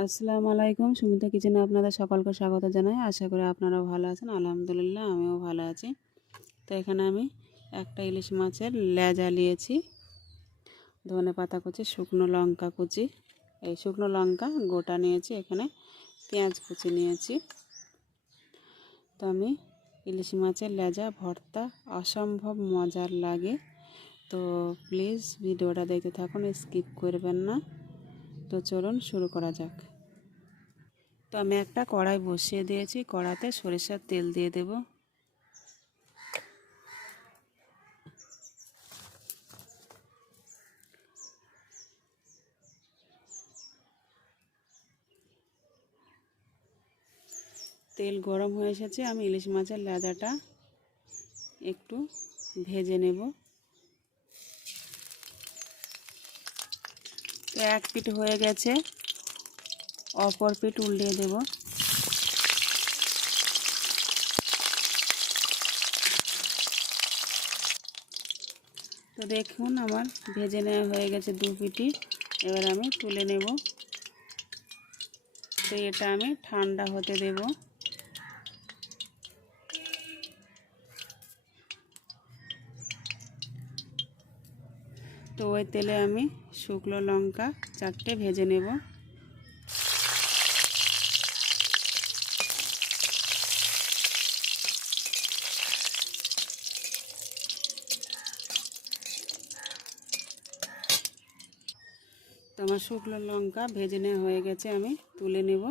আসসালামু আলাইকুম। সুমিতা কিচেনে আপনাদের সকলকে স্বাগত জানাই। আশা করি আপনারাও ভালো আছেন। আলহামদুলিল্লাহ আমিও ভালো আছি। তো এখানে আমি একটা ইলিশ মাছের লেজা নিয়েছি, ধনেপাতা কুচি, শুকনো লঙ্কা কুচি, এই শুকনো লঙ্কা গোটা নিয়েছি, এখানে পেঁয়াজ কুচি নিয়েছি। তো আমি ইলিশ মাছের লেজা ভর্তা অসম্ভব মজার লাগে। তো প্লিজ ভিডিওটা দেখতে থাকুন, স্কিপ করবেন না। তো চলুন শুরু করা যাক। তো আমি একটা কড়াই বসিয়ে দিয়েছি, কড়াতে সরিষার তেল দিয়ে দেব। তেল গরম হয়ে এসেছে, আমি ইলিশ মাছের লেজাটা একটু ভেজে নেব। তো এক পিঠ হয়ে গেছে, অপর পিঠ উল্টিয়ে দেব। তো দেখুন আমার ভেজে নেওয়া হয়ে গেছে দু পিঠই। এবার আমি তুলে নেব। তো এটা আমি ঠান্ডা হতে দেব। তো ওই তেলে আমি শুকনো লঙ্কা 4টে ভেজে নেব। তো আমার শুকনো লঙ্কা ভেজে নেওয়া হয়ে গেছে, আমি তুলে নেব।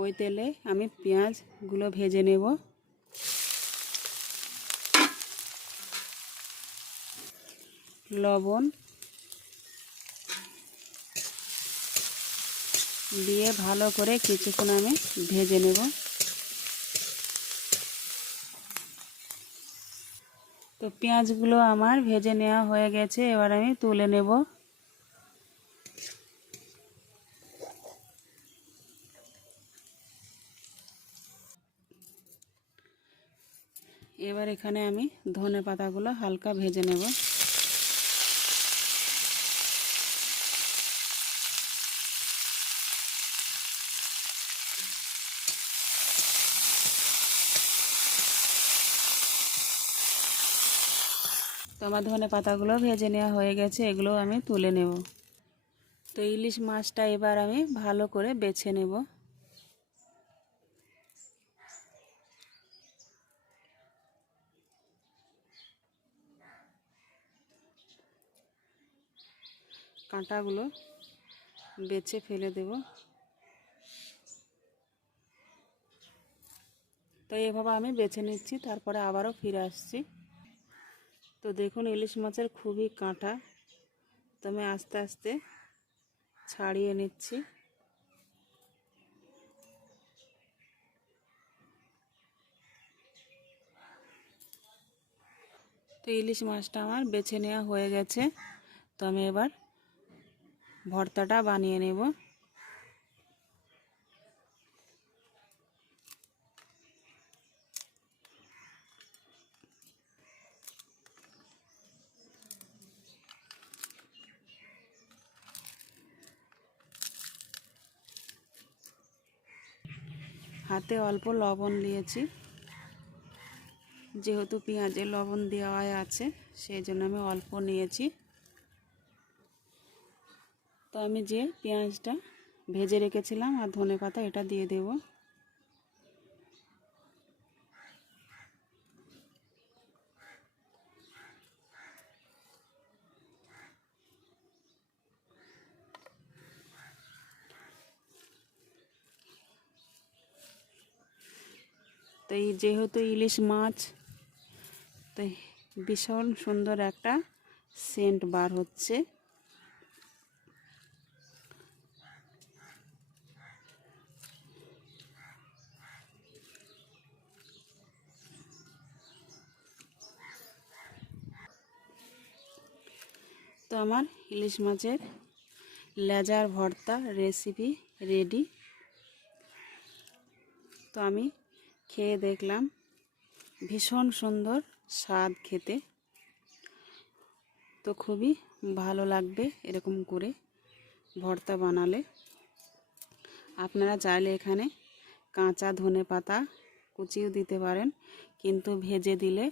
ওই তেলে আমি পেঁয়াজগুলো ভেজে নেব। লবণ দিয়ে ভালো করে কিছুক্ষণ আমি ভেজে নেব। তো পেঁয়াজগুলো আমার ভেজে নেওয়া হয়ে গেছে, এবার আমি তুলে নেব। এবার এখানে আমি ধনেপাতাগুলো হালকা ভেজে নেব। তো আমার ধনেপাতাগুলো ভেজে নেওয়া হয়ে গেছে, এগুলো আমি তুলে নেব। তো ইলিশ মাছটা এবার আমি ভালো করে বেছে নেব। কাঁটাগুলো বেছে ফেলে দেব। তো এভাবে আমি বেছে নিচ্ছি, তারপরে আবারও ফিরে আসছি। তো দেখুন ইলিশ মাছের খুবই কাঁটা, তো আমি আস্তে আস্তে ছাড়িয়ে নিচ্ছি। তো ইলিশ মাছটা আমার বেছে নেওয়া হয়ে গেছে। তো আমি এবার ভর্তাটা বানিয়ে নেব। হাতে অল্প লবণ নিয়েছি, যেহেতু পেঁয়াজে লবণ দেওয়া আছে সেই জন্য আমি অল্প নিয়েছি। তো আমি যে পেঁয়াজটা ভেজে রেখেছিলাম আর ধনেপাতা এটা দিয়ে দেব। তো এই যেহেতু ইলিশ মাছ, তো ভীষণ সুন্দর একটা সেন্ট বার হচ্ছে। তো আমার ইলিশ মাছের লেজার ভর্তা রেসিপি রেডি। তো আমি খেয়ে দেখলাম, ভীষণ সুন্দর স্বাদ খেতে। তো খুবই ভালো লাগবে এরকম করে ভর্তা বানালে। আপনারা চাইলে এখানে কাঁচা ধনেপাতা কুচিও দিতে পারেন, কিন্তু ভেজে দিলে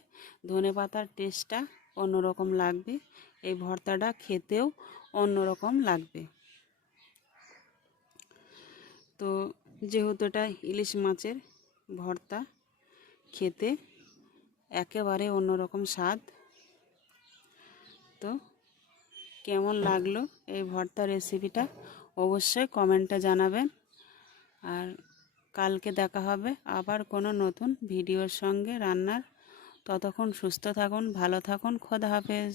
ধনেপাতার টেস্টটা অন্যরকম লাগবে, এই ভর্তাটা খেতেও অন্যরকম লাগবে। তো যেহেতু এটা ইলিশ মাছের ভর্তা, খেতে একেবারে অন্যরকম স্বাদ। তো কেমন লাগলো এই ভর্তা রেসিপিটা অবশ্যই কমেন্টে জানাবেন। আর কালকে দেখা হবে আবার কোনো নতুন ভিডিওর সঙ্গে রান্নার। ততক্ষণ সুস্থ থাকুন, ভালো থাকুন, খোদা হাফেজ।